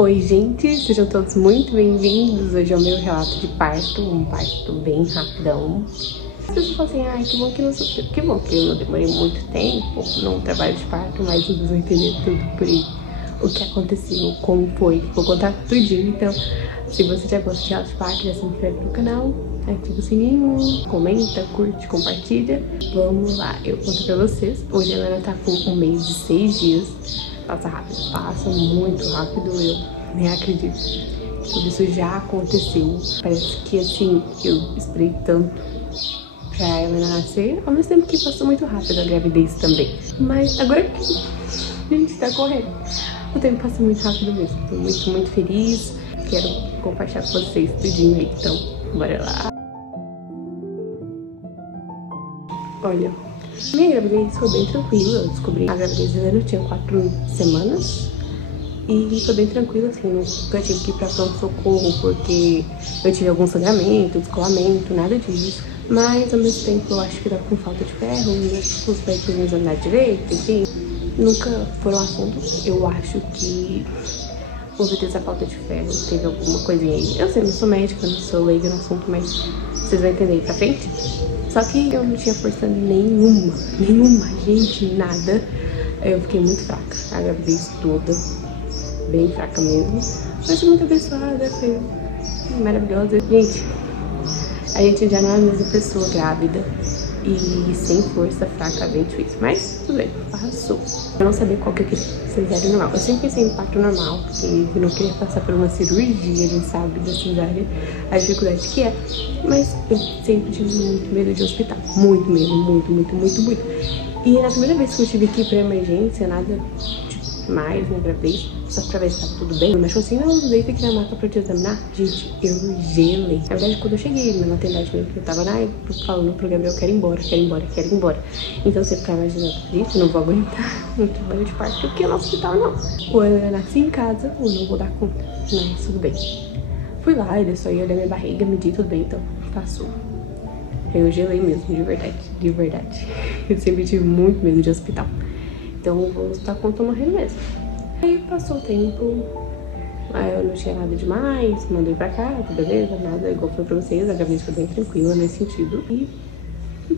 Oi, gente, sejam todos muito bem-vindos. Hoje é o meu relato de parto, um parto bem rapidão. As pessoas falam assim, ai, que bom que não sofreu, que bom que eu não demorei muito tempo no trabalho de parto, mas vocês vão entender tudo por aí. O que aconteceu, como foi, vou contar tudinho. Então, se você já gosta de relato de parto, já se inscreve no canal, ativa o sininho, comenta, curte, compartilha. Vamos lá, eu conto pra vocês. Hoje a Helena tá com 1 mês e 6 dias. Passa rápido, passa muito rápido, eu nem acredito. Tudo isso já aconteceu. Parece que assim, eu esperei tanto pra Helena nascer, ao mesmo tempo que passou muito rápido a gravidez também. Mas agora que a gente tá correndo, o tempo passa muito rápido mesmo. Tô muito, muito feliz. Quero compartilhar com vocês tudinho aí, então bora lá. Olha, minha gravidez foi bem tranquila. Eu descobri a gravidez da Helena, tinha 4 semanas. E foi bem tranquilo, assim, nunca tive que ir pra pronto-socorro porque eu tive algum sangramento, descolamento, nada disso. Mas, ao mesmo tempo, eu acho que tava com falta de ferro, os médicos não examinaram direito, enfim. Nunca foram assunto. Eu acho que, com certeza, a falta de ferro teve alguma coisinha aí. Eu sei, não sou médica, não sou leiga no assunto, mas vocês vão entender aí pra frente. Só que eu não tinha força nenhuma, gente, nada. Eu fiquei muito fraca, a gravidez toda. Bem fraca mesmo, mas muito abençoada, foi maravilhosa. Gente, a gente já não é a mesma pessoa grávida e sem força, fraca, bem difícil, mas tudo bem, passou. Eu não sabia qual que é cesárea normal, eu sempre pensei em parto normal, porque eu não queria passar por uma cirurgia, a gente sabe da cesárea, a dificuldade que é, mas eu sempre tive muito medo de hospital, muito medo, muito. E na primeira vez que eu tive que ir pra emergência, nada mais na gravidez, só pra ver se tava tudo bem. Mas assim, não, deita aqui na maca pra te examinar. Gente, eu gelei. Na verdade, quando eu cheguei na maternidade mesmo, eu tava falando pro Gabriel, quero ir embora. Então você ficava imaginando, gente, eu não vou aguentar um trabalho de parto aqui no hospital, não. Ou eu nasci em casa, ou não vou dar conta. Mas tudo bem. Fui lá, ele só ia olhar minha barriga, medir, tudo bem, então passou. Eu gelei mesmo, de verdade. Eu sempre tive muito medo de hospital. Então eu vou estar com morrendo mesmo. Aí passou o tempo, aí eu não tinha nada demais, mandei pra cá, beleza, nada igual foi pra vocês, a gravidez foi bem tranquila nesse sentido. E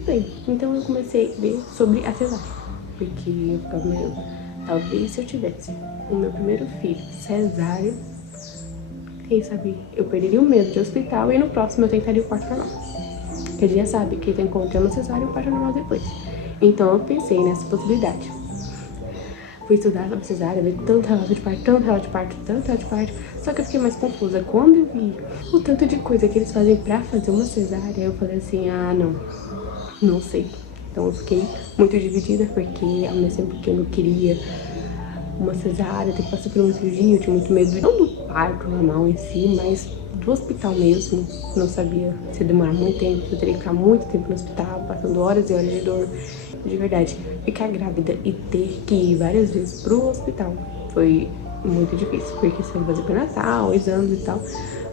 bem, então eu comecei a ver sobre a cesárea, porque eu ficava meio, talvez se eu tivesse o meu primeiro filho cesárea, quem sabe eu perderia o medo de hospital e no próximo eu tentaria o parto normal. Porque a gente já sabe que tem como ter uma cesárea e o parto normal depois. Então eu pensei nessa possibilidade. Fui estudar sobre cesárea, vi tanto relato de parto, só que eu fiquei mais confusa. Quando eu vi o tanto de coisa que eles fazem pra fazer uma cesárea, eu falei assim, ah, não sei. Então eu fiquei muito dividida, porque ao mesmo tempo que eu não queria uma cesárea, ter que passar por uma cirurgia, eu tinha muito medo, não do parto normal em si, mas do hospital mesmo. Não sabia se demorar muito tempo, eu teria que ficar muito tempo no hospital, passando horas e horas de dor. De verdade, ficar grávida e ter que ir várias vezes pro hospital foi muito difícil, porque você vai fazer pré-natal, exames e tal.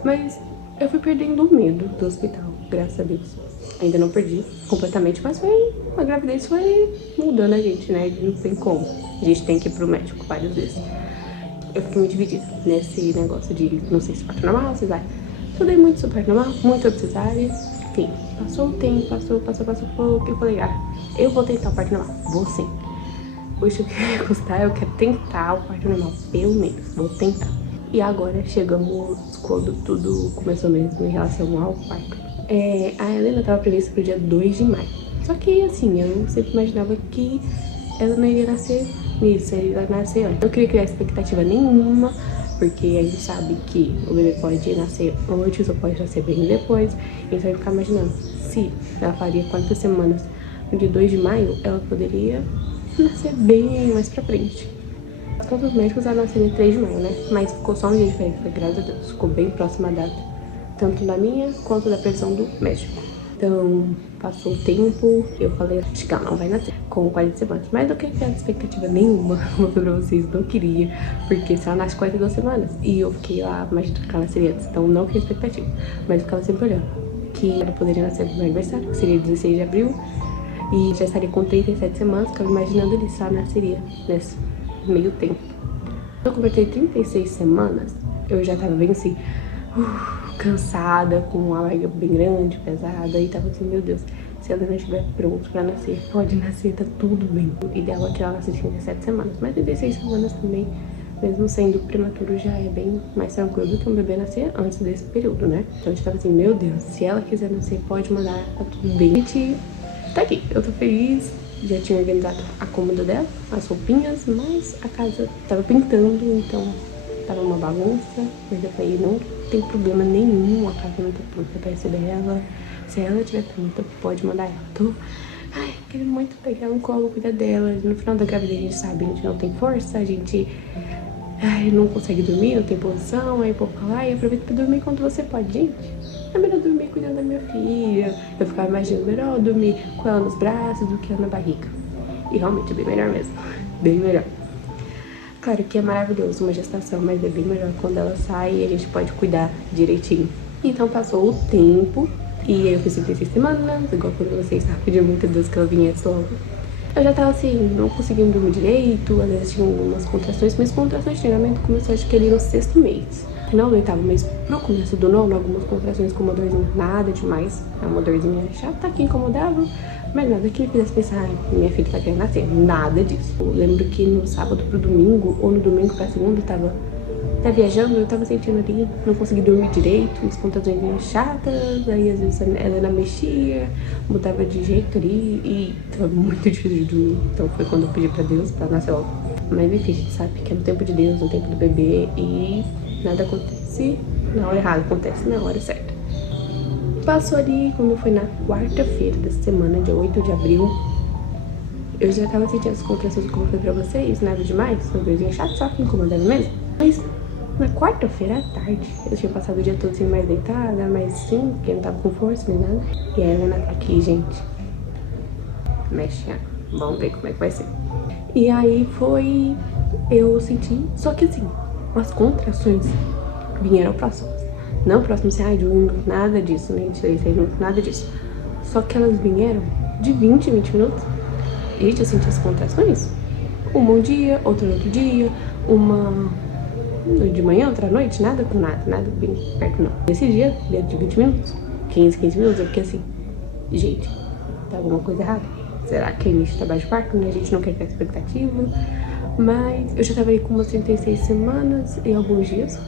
Mas eu fui perdendo o medo do hospital, graças a Deus. Ainda não perdi completamente, mas a gravidez foi mudando a gente, né? Não tem como. A gente tem que ir pro médico várias vezes. Eu fiquei muito dividida nesse negócio de não sei se parto normal, cesárea. Estudei muito sobre parto normal, muito sobre cesárea. Enfim, passou o tempo, passou pouco. Eu falei, eu vou tentar o parto normal, vou sim. Custe o que custar, eu quero tentar o parto normal, pelo menos, vou tentar. E agora chegamos quando tudo começou mesmo em relação ao parto. A Helena estava prevista pro dia 2 de maio. Só que assim, eu sempre imaginava que ela não iria nascer nisso, ela ia nascer antes. Eu não queria criar expectativa nenhuma, porque a gente sabe que o bebê pode nascer antes ou pode nascer bem depois. Então eu ficava imaginando, se ela faria 40 semanas no dia 2 de maio, ela poderia nascer bem mais pra frente. Todos os médicos ela nasceu em 3 de maio, né? Mas ficou só um dia de diferença, graças a Deus. Ficou bem próxima a data, tanto da minha quanto da previsão do médico. Então, passou o tempo, eu falei, acho que ela não vai nascer com 40 semanas. Mas não queria criar expectativa nenhuma, vou falar pra vocês, não queria. Porque se ela nasce 42 semanas, e eu fiquei lá, imaginando que ela nasceria antes, então não queria expectativa. Mas eu ficava sempre olhando, que ela poderia nascer no meu aniversário, que seria 16 de abril. E já estaria com 37 semanas, ficava imaginando ali se ela nasceria nesse meio tempo. Eu completei 36 semanas, eu já tava bem assim, cansada, com uma barriga bem grande, pesada, e tava assim, meu Deus, se ela não estiver pronta pra nascer, pode nascer, tá tudo bem. O ideal é que ela nasça de 37 semanas, mas 36 semanas também, mesmo sendo prematuro, já é bem mais tranquilo do que um bebê nascer antes desse período, né? Então a gente tava assim, meu Deus, se ela quiser nascer, pode mandar, tá tudo bem. A gente tá aqui, eu tô feliz, já tinha organizado a cômoda dela, as roupinhas, mas a casa tava pintando, então tava uma bagunça, mas eu falei, não tem problema nenhum, a casa não tá pronta pra receber ela. Se ela estiver pronta, pode mandar ela. Tô, querendo muito pegar ela no colo, cuidar dela. No final da gravidez a gente sabe, a gente não tem força, a gente não consegue dormir, não tem posição, aí o povo fala, aproveita pra dormir quando você pode. Gente, é melhor dormir cuidando da minha filha. Eu ficava imaginando, melhor dormir com ela nos braços do que ela na barriga. E realmente é bem melhor mesmo, bem melhor. Claro que é maravilhoso uma gestação, mas é bem melhor quando ela sai e a gente pode cuidar direitinho. Então passou o tempo e aí eu fiz 36 semanas, igual quando vocês pediam muito a Deus que ela viesse logo. Eu já tava assim, não conseguindo dormir direito, às vezes tinha umas contrações, mas contrações de treinamento começou acho que ali no 6º mês. Final do 8º mês pro começo do 9º, algumas contrações com uma dorzinha, nada demais. É uma dorzinha chata que incomodava, mas nada que me fizesse pensar, minha filha tá querendo nascer, nada disso. Eu lembro que no sábado pro domingo, ou no domingo pra segunda, eu tava viajando, eu tava sentindo ali, não consegui dormir direito, umas contrações chatas, aí às vezes ela não mexia, mudava de jeito ali e tava muito difícil de dormir. Então foi quando eu pedi pra Deus pra nascer logo. Mas enfim, a gente sabe que é no tempo de Deus, no tempo do bebê e nada acontece na hora errada, acontece na hora certa. Passou ali, quando foi na quarta-feira dessa semana, dia 8 de abril, eu já tava sentindo as contrações como eu falei pra vocês, nada demais, uma coisinha chata, só que incomodando mesmo. Mas na quarta-feira à tarde, eu tinha passado o dia todo assim mais deitada, mas sim, porque não tava com força nem nada. E a Helena tá aqui, gente, mexendo, vamos ver como é que vai ser. E aí foi, eu senti, só que assim, as contrações vieram próximas. Não próximo assim, de 1 minuto, nada disso, nem de 6 minutos, nada disso. Só que elas vieram de 20 minutos. Gente, eu senti as contrações. Uma um dia, outra no outro dia, uma de manhã, outra à noite, nada com nada, nada bem perto não. Esse dia, dentro de 20 minutos, 15 minutos, eu fiquei assim, gente, tá alguma coisa errada? Será que é início de trabalho de parto, né? A gente não quer ter expectativa. Mas eu já tava ali com umas 36 semanas e alguns dias.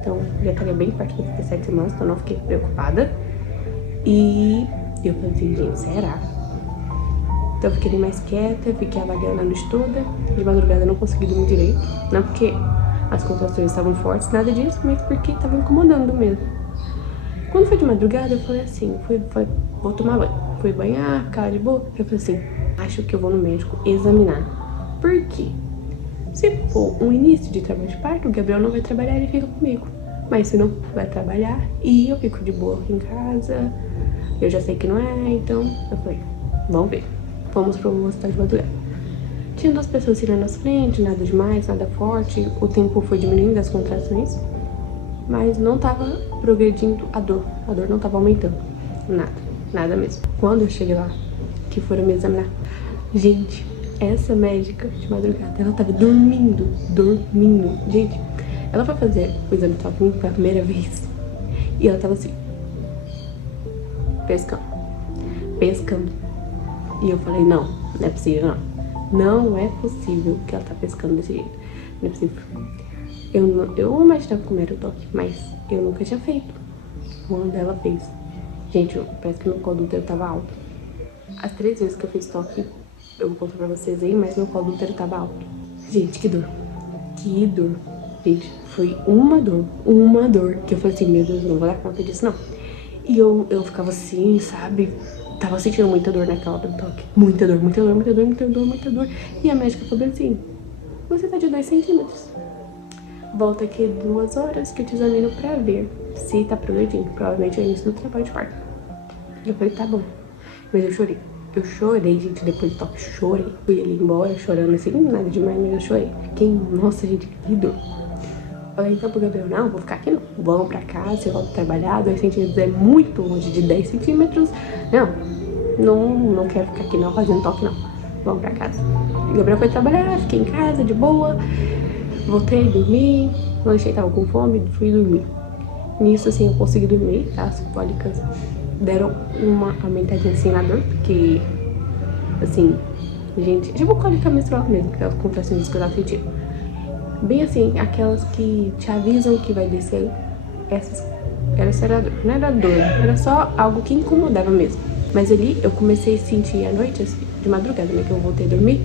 Então já estaria bem perto das 37 semanas, então não fiquei preocupada. E eu falei assim, gente, será? Então eu fiquei mais quieta, fiquei avaliando a noite toda. De madrugada eu não consegui dormir direito. Não porque as contrações estavam fortes, nada disso, mas porque tava incomodando mesmo. Quando foi de madrugada, eu falei assim, vou tomar banho. Fui banhar, ficar de boa. Eu falei assim, acho que eu vou no médico examinar. Por quê? Se for um início de trabalho de parto, o Gabriel não vai trabalhar, ele fica comigo. Mas se não, vai trabalhar e eu fico de boa aqui em casa. Eu já sei que não é, então eu falei, vamos ver. Fomos pro hospital de madrugada. Tinha 2 pessoas assim na nossa frente, nada demais, nada forte. O tempo foi diminuindo as contrações, mas não tava progredindo a dor. A dor não tava aumentando. Nada mesmo. Quando eu cheguei lá, que foram me examinar, gente, essa médica de madrugada, ela tava dormindo. Gente, ela foi fazer o exame de toque pela primeira vez e ela tava assim, pescando. E eu falei, não é possível, não. Não é possível que ela tá pescando desse jeito. Não é possível. Eu imaginava como era o toque, mas eu nunca tinha feito. Quando ela fez, gente, parece que meu colo do útero tava alto. As 3 vezes que eu fiz toque, eu vou contar pra vocês aí, mas meu colo do útero tava alto. Gente, que dor. Gente, foi uma dor, que eu falei assim, meu Deus, eu não vou dar conta disso, não. E eu ficava assim, sabe? Tava sentindo muita dor naquela hora do toque. Muita dor. E a médica falou assim, você tá de 2 centímetros. Volta aqui 2 horas que eu te examino pra ver se tá progredindo. Provavelmente é o início do trabalho de parto. Eu falei, tá bom. Mas eu chorei. Eu chorei, gente, depois do toque. Chorei. Fui ali embora chorando assim, nada demais, mas eu chorei. Fiquei, nossa, gente, que dor. Falei então pro Gabriel, não, vou ficar aqui não. Vamos pra casa, eu volto trabalhar. 2 centímetros é muito longe de 10 centímetros. Não quero ficar aqui não, fazendo toque não. Vamos pra casa. O Gabriel foi trabalhar, fiquei em casa, de boa. Voltei a dormir, lanchei, tava com fome, fui dormir. Nisso, assim, eu consegui dormir, as cólicas deram uma aumentadinha assim na dor, porque, assim, gente, tipo cólica menstrual mesmo, aquelas contrações que eu tava sentindo. Bem assim, aquelas que te avisam que vai descer, essas, era dor, não era dor, era só algo que incomodava mesmo. Mas ali eu comecei a sentir à noite, assim, de madrugada, né, que eu voltei a dormir,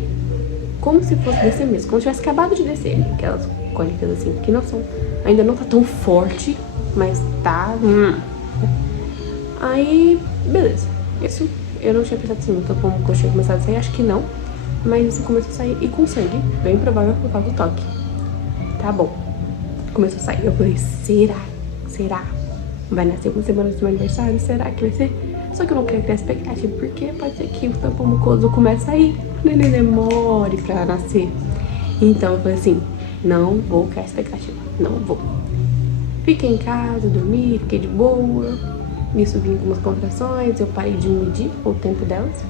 como se fosse descer mesmo, como se tivesse acabado de descer, aquelas cólicas assim, que não são, ainda não tá tão forte, mas tá... Aí, beleza. Isso, eu não tinha pensado assim, muito como eu tinha começado a sair, acho que não. Mas isso começou a sair, e com sangue, bem provável por causa do toque. Tá bom. Começou a sair, eu falei, será? Será? Vai nascer uma semana do meu aniversário? Será que vai ser? Só que eu não queria criar expectativa, porque pode ser que o tampão mucoso comece a sair, o neném demore pra nascer. Então eu falei assim, não vou criar expectativa, não vou. Fiquei em casa, dormi, fiquei de boa. Nisso vim com umas contrações, eu parei de medir o tempo delas.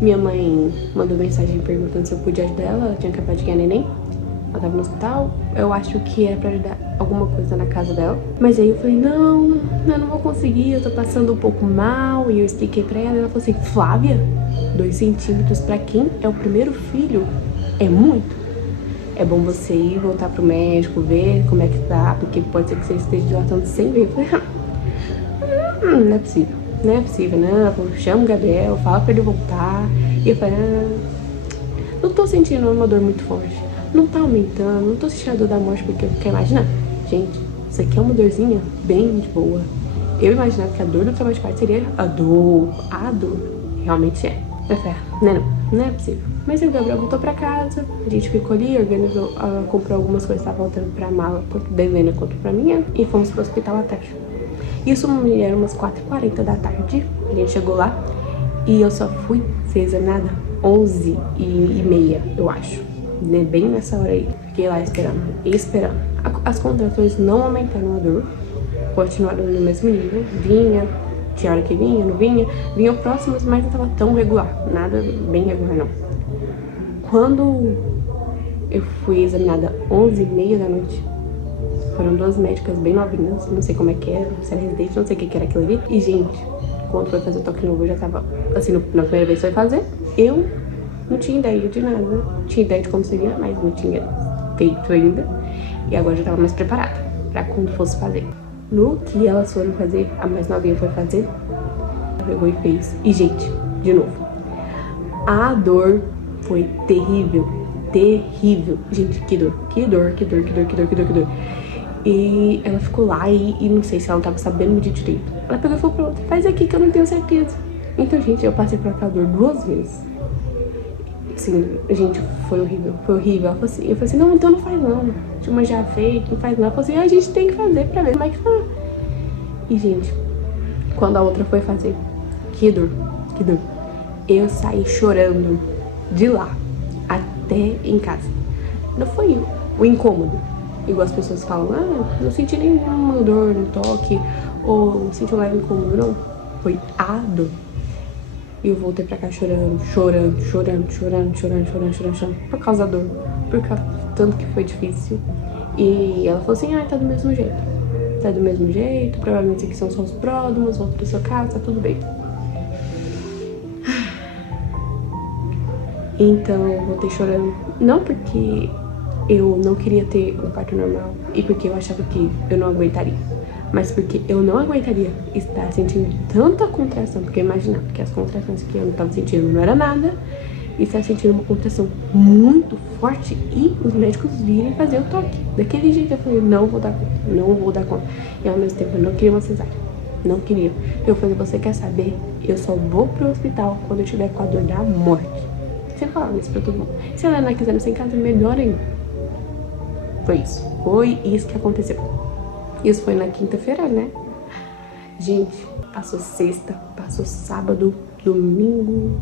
Minha mãe mandou mensagem perguntando se eu podia ajudar ela tinha acabado de ganhar neném. Ela tava no hospital, eu acho que era pra ajudar alguma coisa na casa dela. Mas aí eu falei, não, eu não vou conseguir, eu tô passando um pouco mal. E eu expliquei pra ela, ela falou assim, Flávia, 2 centímetros pra quem é o primeiro filho é muito. É bom você ir voltar pro médico, ver como é que tá, porque pode ser que você esteja dilatando sem ver. Eu falei, não é possível, não é possível, não. Chama o Gabriel, fala pra ele voltar. E eu falei, não tô sentindo uma dor muito forte, não tá aumentando, não tô sentindo a dor da morte, porque eu fiquei imaginando, gente, isso aqui é uma dorzinha bem de boa. Eu imaginava que a dor do trabalho de parto seria a dor, realmente é. Eu falei, não é possível. Mas aí o Gabriel voltou pra casa, a gente ficou ali, organizou, comprou algumas coisas, tava voltando pra mala, tanto da Helena quanto pra minha, e fomos pro hospital à tarde. Isso era umas 4h40 da tarde, a gente chegou lá, e eu só fui ser examinada 11h30, eu acho, né? Bem nessa hora aí. Fiquei lá esperando. As contrações não aumentaram a dor, continuaram no mesmo nível, tinha hora que vinha, não vinham próximas, mas não tava tão regular, nada bem regular não. Quando eu fui examinada 11h30 da noite, foram 2 médicas bem novinhas, não sei como é que era, se era residente, não sei o que era aquilo ali. E, gente, quando foi fazer o toque novo, eu já tava, assim, na primeira vez que foi fazer, eu não tinha ideia de nada, né? Tinha ideia de como seria, mas não tinha feito ainda. E agora já tava mais preparada pra quando fosse fazer. No que elas foram fazer, a mais novinha foi fazer, ela pegou e fez. E, gente, de novo, a dor foi terrível. Gente, que dor. E ela ficou lá e não sei se ela não tava sabendo medir direito. Ela pegou e falou pra outra, faz aqui que eu não tenho certeza. Então, gente, eu passei por aquela dor 2 vezes. Assim, gente, foi horrível. Eu falei assim, não, então não faz não. Tinha uma já feita, não faz não. Ela falou assim, a gente tem que fazer pra ver como é que tá. E, gente, quando a outra foi fazer, que dor. Eu saí chorando de lá até em casa. Não foi o incômodo, igual as pessoas falam, não senti nenhuma dor no toque, ou não senti um leve incômodo, não. Foi a dor. E eu voltei pra cá chorando, por causa da dor, por causa do tanto que foi difícil. E ela falou assim, tá do mesmo jeito, provavelmente isso aqui são só os pródromos, volta pro seu caso, tá tudo bem. Então eu voltei chorando, não porque eu não queria ter um parto normal e porque eu achava que eu não aguentaria, mas porque eu não aguentaria estar sentindo tanta contração, porque eu imaginava que as contrações que eu não estava sentindo não era nada, e estar sentindo uma contração muito forte e os médicos virem fazer o toque. Daquele jeito eu falei, não vou dar conta. E ao mesmo tempo eu não queria uma cesárea, não queria. Eu falei, você quer saber? Eu só vou pro hospital quando eu tiver com a dor da morte. Você falava isso pra todo mundo. Se a Helena quiser nascer em casa, melhor ainda. Foi isso que aconteceu. Isso foi na quinta-feira, né? Gente, passou sexta, passou sábado, domingo.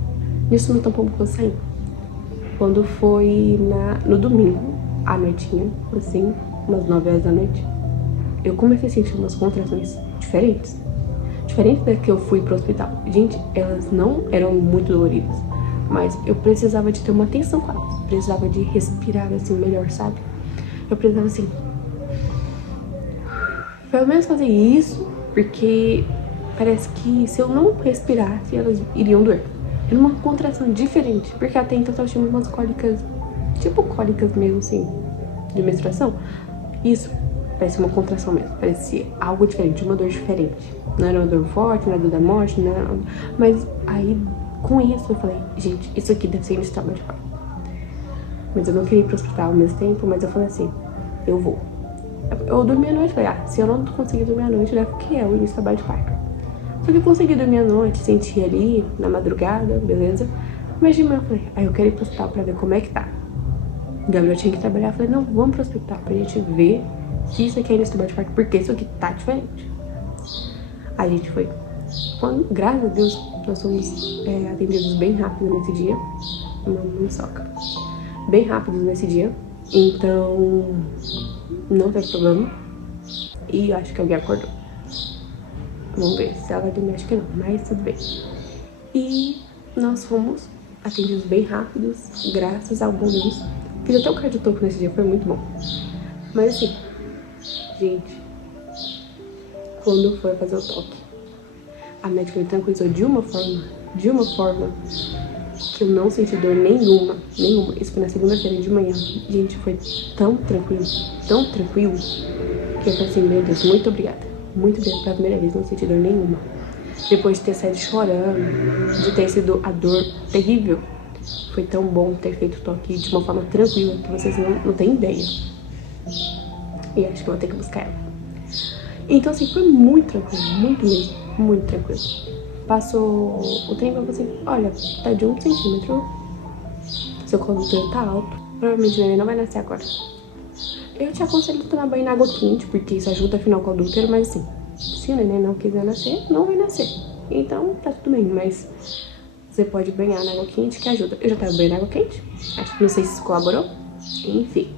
Nisso meu tampão ficou saindo. Quando foi no domingo, à noitinha, assim, umas 9h da noite, eu comecei a sentir umas contrações diferentes. Diferente da que eu fui pro hospital. Gente, elas não eram muito doloridas, mas eu precisava de ter uma atenção com elas. Precisava de respirar assim melhor, sabe? eu precisava assim, pelo menos fazer isso, porque parece que se eu não respirasse, elas iriam doer. Era uma contração diferente, porque até então eu tava tinha umas cólicas, tipo cólicas mesmo assim, de menstruação. Isso, parecia uma contração mesmo, parecia algo diferente, uma dor diferente. Não era uma dor forte, não era dor da morte, não era... Mas aí, com isso, eu falei, gente, isso aqui deve ser início de trabalho de parto. Mas eu não queria ir pro hospital ao mesmo tempo, mas eu falei assim, eu vou. Eu dormi à noite, falei, se eu não conseguir dormir à noite, leva que é o início de trabalho de parto. Só que eu consegui dormir à noite, senti ali, na madrugada, beleza. Mas de manhã eu falei, eu quero ir pro hospital pra ver como é que tá. O Gabriel tinha que trabalhar, eu falei, não, vamos pro hospital pra gente ver se isso aqui é início de trabalho de parto, porque isso aqui tá diferente. A gente foi. Graças a Deus, nós fomos atendidos bem rápido nesse dia. Não me soca. Bem rápidos nesse dia. Então, não teve problema. E eu acho que alguém acordou. Vamos ver se ela vai dormir, acho que não, mas tudo bem. E nós fomos atendidos bem rápidos, graças ao bom Deus. Fiz até o cardiotoco nesse dia, foi muito bom. Mas assim, gente, quando foi fazer o toque, a médica me tranquilizou de uma forma que eu não senti dor nenhuma. Isso foi na segunda-feira de manhã. Gente, foi tão tranquilo, que eu falei assim, meu Deus, muito obrigada. Muito obrigada, pela primeira vez não senti dor nenhuma. Depois de ter saído chorando, de ter sido a dor terrível, foi tão bom ter feito o toque de uma forma tranquila que vocês não têm ideia. E acho que eu vou ter que buscar ela. Então assim, foi muito tranquilo, muito mesmo, muito tranquilo. Passou o tempo, eu falei assim, olha, tá de 1 centímetro, seu colo tá alto, provavelmente o neném não vai nascer agora. Eu te aconselho a tomar banho na água quente, porque isso ajuda a afinar o colo do útero, mas assim, se o neném não quiser nascer, não vai nascer. Então tá tudo bem, mas você pode banhar na água quente que ajuda. Eu já tava banhando na água quente, não sei se isso colaborou, enfim.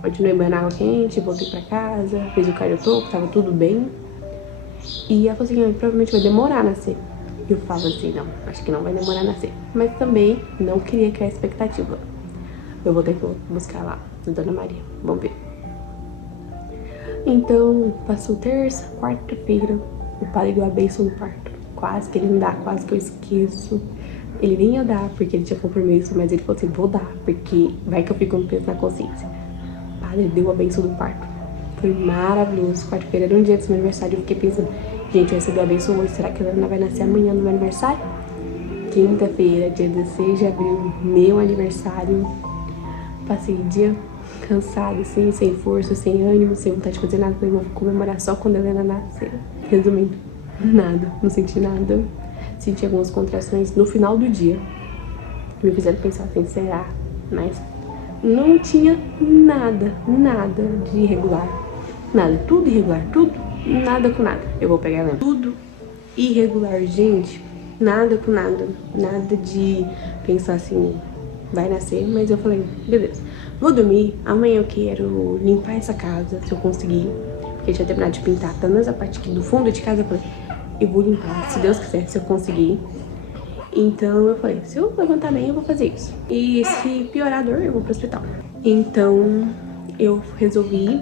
Continuei banhando na água quente, voltei pra casa, fiz o cardiotoco, tava tudo bem. E ela falou assim, provavelmente vai demorar a nascer. E eu falo assim, não, acho que não vai demorar a nascer. Mas também não queria criar expectativa. Eu vou ter que buscar lá, na Dona Maria, vamos ver. Então, passou terça, quarta-feira, o padre deu a bênção do parto. Quase que ele me dá, quase que eu esqueço. Ele nem ia dar, porque ele tinha compromisso, mas ele falou assim, vou dar, porque vai que eu fico com peso na consciência. O padre deu a bênção do parto. Foi maravilhoso. Quarta-feira era um dia do meu aniversário, eu fiquei pensando, gente, eu recebi a bênção hoje, será que ela vai nascer amanhã no meu aniversário? Quinta-feira, dia 16 de abril, meu aniversário. Passei o dia cansada, assim, sem força, sem ânimo, sem vontade de fazer nada. Falei, vou comemorar só quando a Helena nascer. Resumindo, nada, não senti nada. Senti algumas contrações no final do dia. Me fizeram pensar assim, será? Mas não tinha nada de irregular. Nada, tudo irregular, tudo, nada com nada. Eu vou pegar ela. Tudo irregular, gente. Nada com nada. Nada de pensar assim, vai nascer, mas eu falei, beleza. Vou dormir, amanhã eu quero limpar essa casa, se eu conseguir. Porque eu tinha terminado de pintar, pelo menos a parte aqui do fundo de casa, eu falei, eu vou limpar, se Deus quiser, se eu conseguir. Então eu falei, se eu levantar bem, eu vou fazer isso. E se piorar a dor, eu vou pro hospital. Então eu resolvi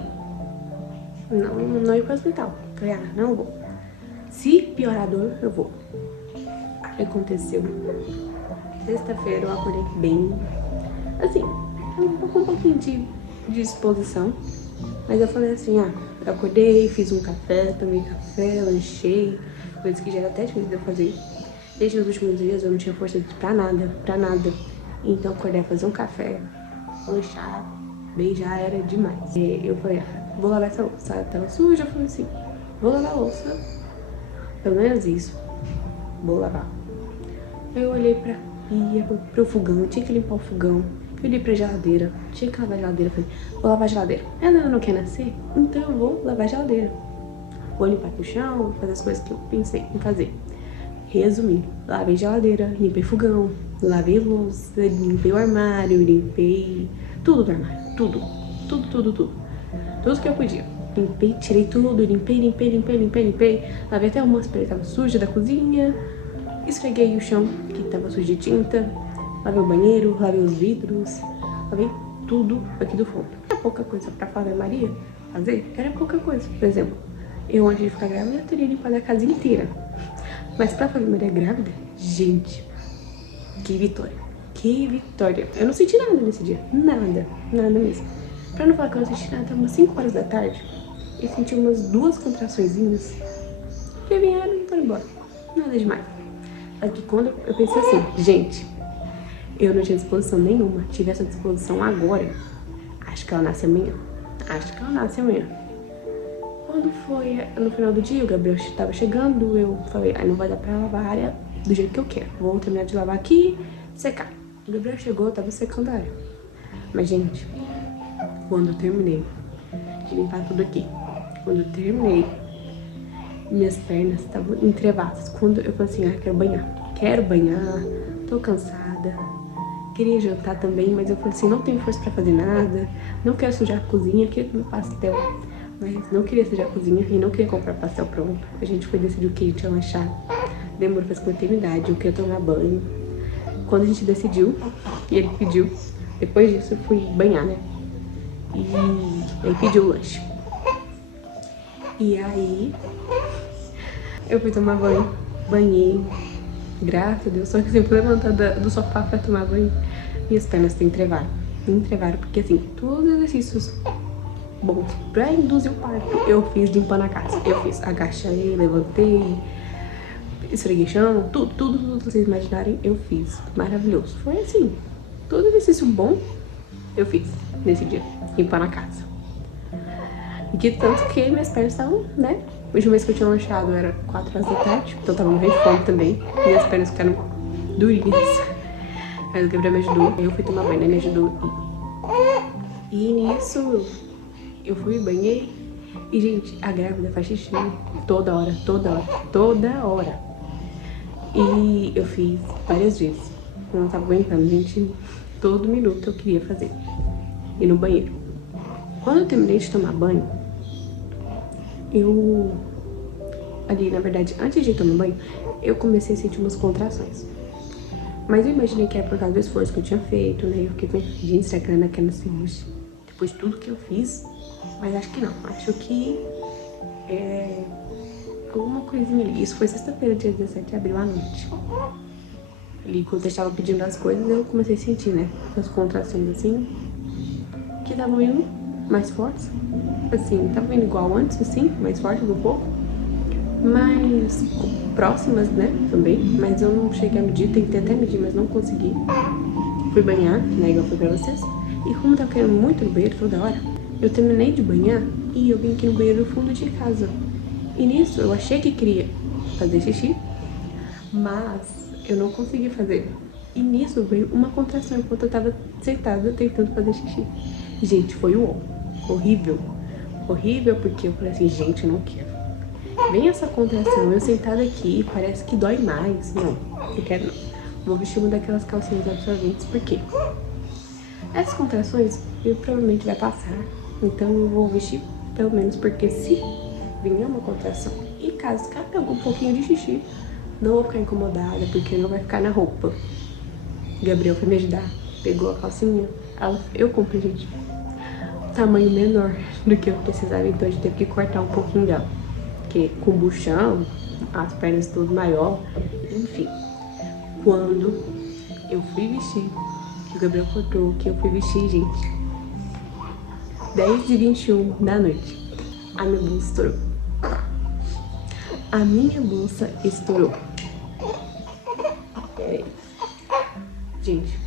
não ir pro hospital. Falei, não vou. Se piorar a dor, eu vou. O que aconteceu? Sexta-feira eu acordei bem, assim, com um pouquinho de disposição. Mas eu falei assim, eu acordei, fiz um café, tomei café, lanchei, coisa que já era até difícil de eu fazer. Desde os últimos dias eu não tinha força pra nada. Então eu acordei a fazer um café, lanchar, beijar era demais. E eu falei, vou lavar essa louça. Ela tava suja, eu falei assim, vou lavar a louça, pelo menos isso, vou lavar. Eu olhei pra pia, pro fogão, eu tinha que limpar o fogão. Eu olhei pra geladeira, tinha que lavar a geladeira. Falei, vou lavar a geladeira. Ela não quer nascer? Então eu vou lavar a geladeira. Vou limpar o chão, vou fazer as coisas que eu pensei em fazer. Resumindo, lavei geladeira, limpei fogão, lavei louça, limpei o armário, limpei tudo do armário. Tudo que eu podia. Limpei, tirei tudo, limpei. Lavei até umas peças que estavam sujas da cozinha. Esfreguei o chão, que tava sujo de tinta. Lavei o banheiro, lavei os vidros. Lavei tudo aqui do fundo. pouca coisa pra falar Maria fazer, era pouca coisa. Por exemplo, eu antes de ficar grávida, eu teria limpado a casa inteira. Mas pra fazer Maria grávida, gente, que vitória. Que vitória. Eu não senti nada nesse dia. Nada. Nada mesmo. Pra não falar que eu não senti nada, até umas 5 horas da tarde, eu senti umas 2 contraçõezinhas que vieram e foram embora. Nada demais. Aqui quando eu pensei assim, gente, eu não tinha disposição nenhuma. Tive essa disposição agora. Acho que ela nasce amanhã. Acho que ela nasce amanhã. Quando foi no final do dia, o Gabriel estava chegando, eu falei, não vai dar pra lavar a área do jeito que eu quero. Vou terminar de lavar aqui e secar. O Gabriel chegou, eu tava secando a área. Mas, gente, quando eu terminei de limpar tudo aqui, quando eu terminei, minhas pernas estavam entrevadas. Quando eu falei assim, quero banhar, tô cansada. Queria jantar também, mas eu falei assim, não tenho força pra fazer nada, não quero sujar a cozinha, queria comer pastel, mas não queria sujar a cozinha e não queria comprar pastel pronto. A gente foi decidir o que a gente ia lanchar, demorou pra essa eternidade, eu queria tomar banho. Quando a gente decidiu, e ele pediu, depois disso eu fui banhar, né? E ele pediu o lanche. E aí, eu fui tomar banho, banhei, graças a Deus, só que assim, fui levantada do sofá pra tomar banho, minhas pernas se entrevaram. Me entrevaram, porque assim, todos os exercícios bons pra induzir o parto, eu fiz limpando a casa. Eu fiz, agachei, levantei, esfreguei chão, tudo que vocês imaginarem, eu fiz. Maravilhoso. Foi assim, todo exercício bom, eu fiz nesse dia, limpando a casa. E que tanto que minhas pernas estavam, né? A última vez que eu tinha lanchado era 4 horas da tarde, então eu tava morrendo de fome também. Minhas pernas ficaram durinhas. Aí o Gabriel me ajudou, eu fui tomar banho, né? Me ajudou. E nisso, eu fui, banhei. E, gente, a grávida faz xixi toda hora. E eu fiz várias vezes. Eu não tava aguentando, gente. Todo minuto eu queria fazer. Ir no banheiro. Quando eu terminei de tomar banho, ali, na verdade, antes de tomar banho, eu comecei a sentir umas contrações. Mas eu imaginei que era por causa do esforço que eu tinha feito, né? Eu fiquei com gente, será que era naquela cirurgia? Depois de tudo que eu fiz, mas acho que não. Acho que é alguma coisinha ali. Isso foi sexta-feira, dia 17 de abril à noite. Ali, quando eu estava pedindo as coisas, eu comecei a sentir, né? As contrações assim, que estavam indo mais fortes. Assim, tava indo igual antes, assim, mais fortes um pouco. Mas próximas, né, também. Mas eu não cheguei a medir, tentei até medir, mas não consegui. Fui banhar, né, igual foi pra vocês. E como eu tava querendo muito no banheiro toda hora, eu terminei de banhar e eu vim aqui no banheiro no fundo de casa. E nisso, eu achei que queria fazer xixi, mas eu não consegui fazer. E nisso veio uma contração enquanto eu tava sentada tentando fazer xixi. Gente, foi horrível. Horrível, porque eu falei assim, gente, eu não quero. Vem essa contração, eu sentada aqui, parece que dói mais. Não, eu quero não. Vou vestir uma daquelas calcinhas absorventes, por quê? Essas contrações, provavelmente vai passar. Então eu vou vestir, pelo menos, porque se vier uma contração e caso escape algum pouquinho de xixi, não vou ficar incomodada, porque não vai ficar na roupa. Gabriel foi me ajudar, pegou a calcinha. Eu comprei, gente, tamanho menor do que eu precisava, então a gente teve que cortar um pouquinho dela. Porque com o buchão, as pernas tudo maior, enfim. Quando eu fui vestir, que o Gabriel cortou, que eu fui vestir, gente, 10h21 da noite, a minha bolsa estourou. A minha bolsa estourou. Peraí. Gente,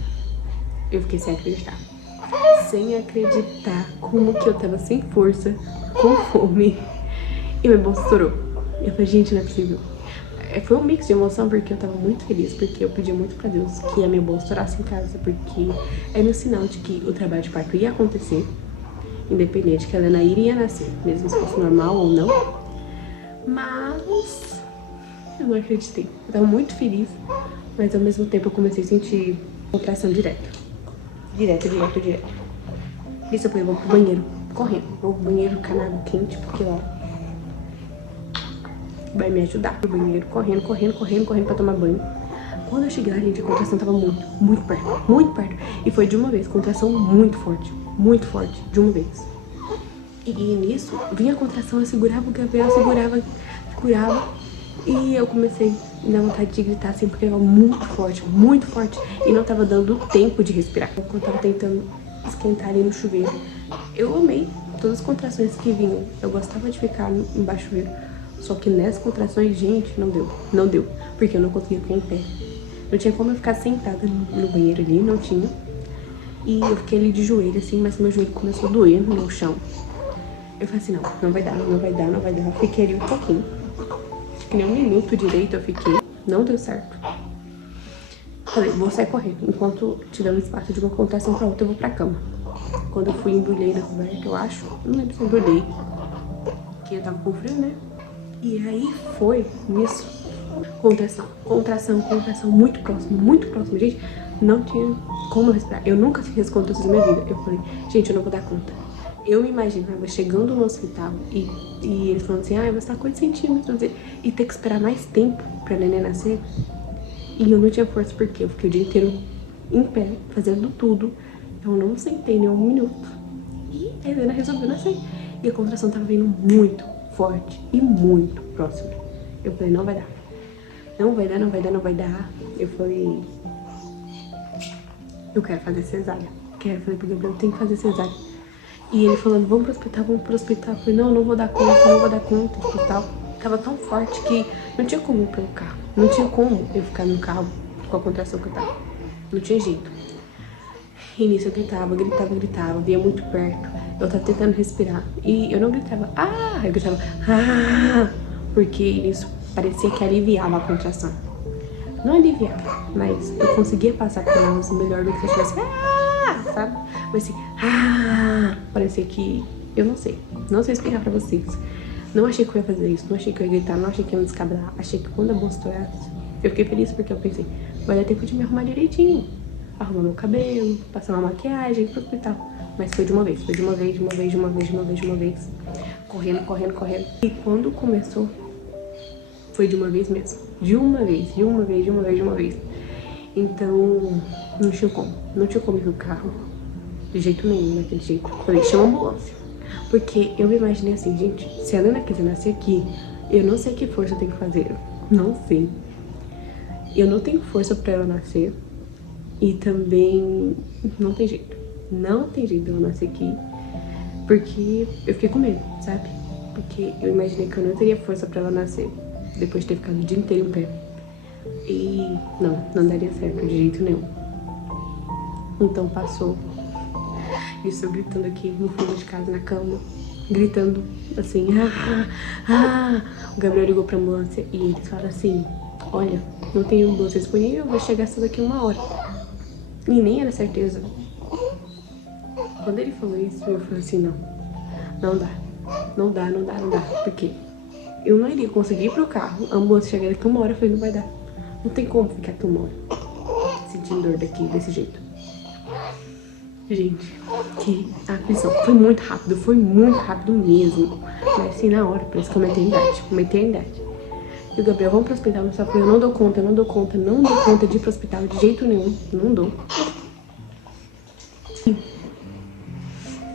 eu fiquei sem acreditar. Sem acreditar como que eu tava sem força, com fome, e minha bolsa estourou. Eu falei, gente, não é possível. Foi um mix de emoção, porque eu tava muito feliz, porque eu pedi muito pra Deus que a minha bolsa estourasse em casa, porque era um sinal de que o trabalho de parto ia acontecer, independente que a Helena iria nascer, mesmo se fosse normal ou não. Mas eu não acreditei. Eu tava muito feliz, mas ao mesmo tempo eu comecei a sentir contração direto. Direto. Isso eu falei, vou pro banheiro, correndo. Vou pro banheiro, canário quente, porque lá vai me ajudar. Pro banheiro, correndo pra tomar banho. Quando eu cheguei lá, gente, a contração tava muito perto. E foi de uma vez, contração muito forte. muito forte, de uma vez. E nisso, vinha a contração, eu segurava o Gabriel, segurava. E eu comecei a dar vontade de gritar assim, porque era muito forte. E não tava dando tempo de respirar. Eu tava tentando esquentar ali no chuveiro. Eu amei todas as contrações que vinham. Eu gostava de ficar embaixo do chuveiro. Só que nessas contrações, gente, não deu. Porque eu não conseguia ficar em pé. Não tinha como eu ficar sentada no banheiro ali, não tinha. E eu fiquei ali de joelho, assim, mas meu joelho começou a doer no chão. Eu falei assim, não vai dar. Eu fiquei ali um pouquinho. Acho que nem 1 minuto direito eu fiquei. Não deu certo. Falei, vou sair correndo. Enquanto tiver um espaço de uma contração pra outra, eu vou pra cama. Quando eu fui, embrulhei na coberta, eu acho. Não lembro se eu embrulhei. Porque eu tava com frio, né? E aí foi nisso. Contração muito próximo. Gente, não tinha como eu respirar. Eu nunca fiz essa contração na minha vida. Eu falei, gente, eu não vou dar conta. Eu me imaginava chegando no hospital e eles falando assim, você tá com 8 centímetros. E ter que esperar mais tempo pra neném nascer. E eu não tinha força porque eu fiquei o dia inteiro em pé, fazendo tudo. Eu não sentei nem 1 minuto. E a Helena resolveu nascer. E a contração tava vindo muito forte e muito próxima. Eu falei, não vai dar. Não vai dar. Eu falei, eu quero fazer cesárea. Eu falei pro Gabriel, tem que fazer cesárea. E ele falando, vamos pro hospital. Eu falei, não vou dar conta. O hospital tava tão forte que não tinha como ir pelo carro. Não tinha como eu ficar no carro com a contração que eu tava. Não tinha jeito. E nisso eu gritava, vinha muito perto. Eu tava tentando respirar. E eu não gritava, eu gritava, porque nisso parecia que aliviava a contração. Não aliviava, mas eu conseguia passar por elas melhor do que se eu tivesse, sabe? Mas assim, parecia que, eu não sei explicar pra vocês. Não achei que eu ia fazer isso, não achei que eu ia gritar, não achei que eu ia me descabrar. Achei que quando a bolsa estourasse, eu fiquei feliz porque eu pensei, vai dar tempo de me arrumar direitinho. Arrumar meu cabelo, passar uma maquiagem, pro hospital. Mas foi de uma vez. Correndo. E quando começou, foi de uma vez mesmo. De uma vez. Então, não tinha como ir no carro. De jeito nenhum, daquele jeito. Falei, chama a ambulância. Porque eu me imaginei assim, gente, se a Helena quiser nascer aqui, eu não sei que força eu tenho que fazer. Não sei. Eu não tenho força pra ela nascer. E também não tem jeito de eu nascer aqui. Porque eu fiquei com medo, sabe? Porque eu imaginei que eu não teria força pra ela nascer depois de ter ficado o dia inteiro em pé. E não daria certo de jeito nenhum. Então passou. Isso eu gritando aqui no fundo de casa, na cama. Gritando assim, O Gabriel ligou pra ambulância e eles falaram assim, olha, não tem ambulância disponível, vai chegar só daqui 1 hora. E nem era certeza. Quando ele falou isso, eu falei assim, não dá. Porque eu não iria conseguir ir pro carro, a ambulância chegar daqui 1 hora, eu falei, não vai dar. Não tem como ficar aqui 1 hora sentindo dor daqui, desse jeito. Gente, que aflição. Foi muito rápido mesmo. Mas assim, na hora, parece que é uma eternidade. E o Gabriel, vamos pro hospital. Eu falei, eu não dou conta de ir pro hospital de jeito nenhum. Não dou.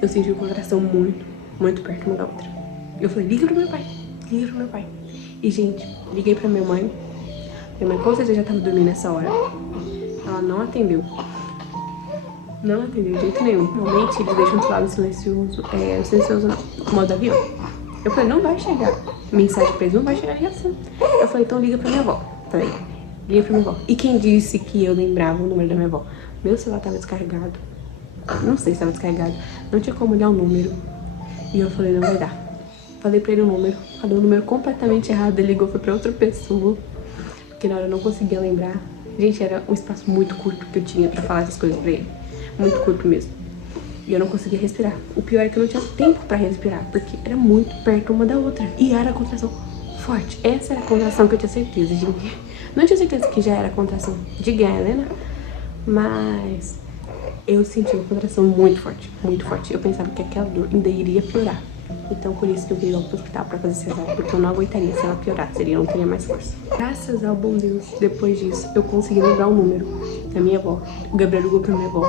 Eu senti uma contração muito perto uma da outra. Eu falei, liga pro meu pai. E, gente, liguei pra minha mãe. Minha mãe com certeza já tava dormindo nessa hora. Ela não atendeu. Não atendeu de jeito nenhum. Normalmente eles deixam o lado silencioso. Silencioso não, modo avião. Eu falei, não vai chegar mensagem pra eles, não vai chegar ligação. Eu falei, então liga pra minha avó. Falei, liga pra minha avó. E quem disse que eu lembrava o número da minha avó? Meu celular tava descarregado. Não sei se tava descarregado. Não tinha como olhar o número. E eu falei, não vai dar. Falei pra ele o número. Falei o número completamente errado. Ele ligou, foi pra outra pessoa. Porque na hora eu não conseguia lembrar. Gente, era um espaço muito curto que eu tinha pra falar essas coisas pra ele. Muito curto mesmo. E eu não conseguia respirar. O pior é que eu não tinha tempo pra respirar, porque era muito perto uma da outra. E era a contração forte. Essa era a contração que eu tinha certeza, gente. Não tinha certeza que já era a contração de ganhar, né? Mas eu senti uma contração muito forte. Eu pensava que aquela dor ainda iria piorar. Então por isso que eu veio logo pro hospital pra fazer cesárea, porque eu não aguentaria se ela piorasse, eu não teria mais força. Graças ao bom Deus, depois disso, eu consegui lembrar o número da minha avó. O Gabriel ligou pra minha avó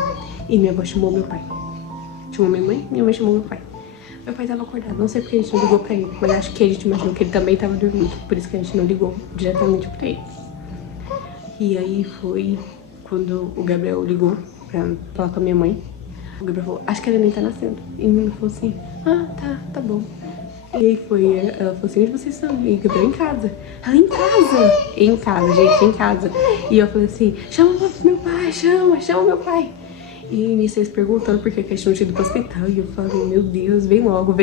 e minha avó chamou meu pai. chamou minha mãe chamou meu pai. Meu pai tava acordado, não sei porque a gente não ligou pra ele, mas acho que a gente imaginou que ele também tava dormindo, por isso que a gente não ligou diretamente pra ele. E aí foi quando o Gabriel ligou pra falar com a minha mãe. O Gabriel falou, acho que a neném tá nascendo. E minha mãe falou assim, tá bom. E aí ela falou assim, onde vocês estão? E o Gabriel, em casa. Ela, em casa? Em casa, gente, em casa. E eu falei assim, chama meu pai, chama meu pai. E nisso eles perguntando por que a gente não tinha ido pro hospital. E eu falei, meu Deus, vem logo.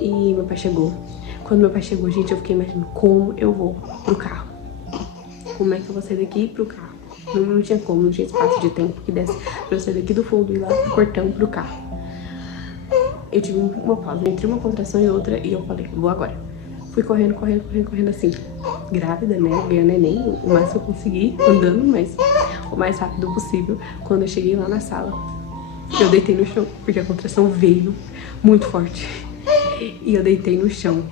E meu pai chegou. Quando meu pai chegou, gente, eu fiquei imaginando como eu vou pro carro. Como é que eu vou sair daqui pro carro? Não tinha como, não tinha espaço de tempo que desse pra eu sair daqui do fundo e ir lá pro portão pro carro. Eu tive uma pausa entre uma contração e outra e eu falei, vou agora. Fui correndo assim, grávida, né, ganhando neném, o mais que eu consegui, andando, mas o mais rápido possível. Quando eu cheguei lá na sala, eu deitei no chão, porque a contração veio muito forte. E eu deitei no chão.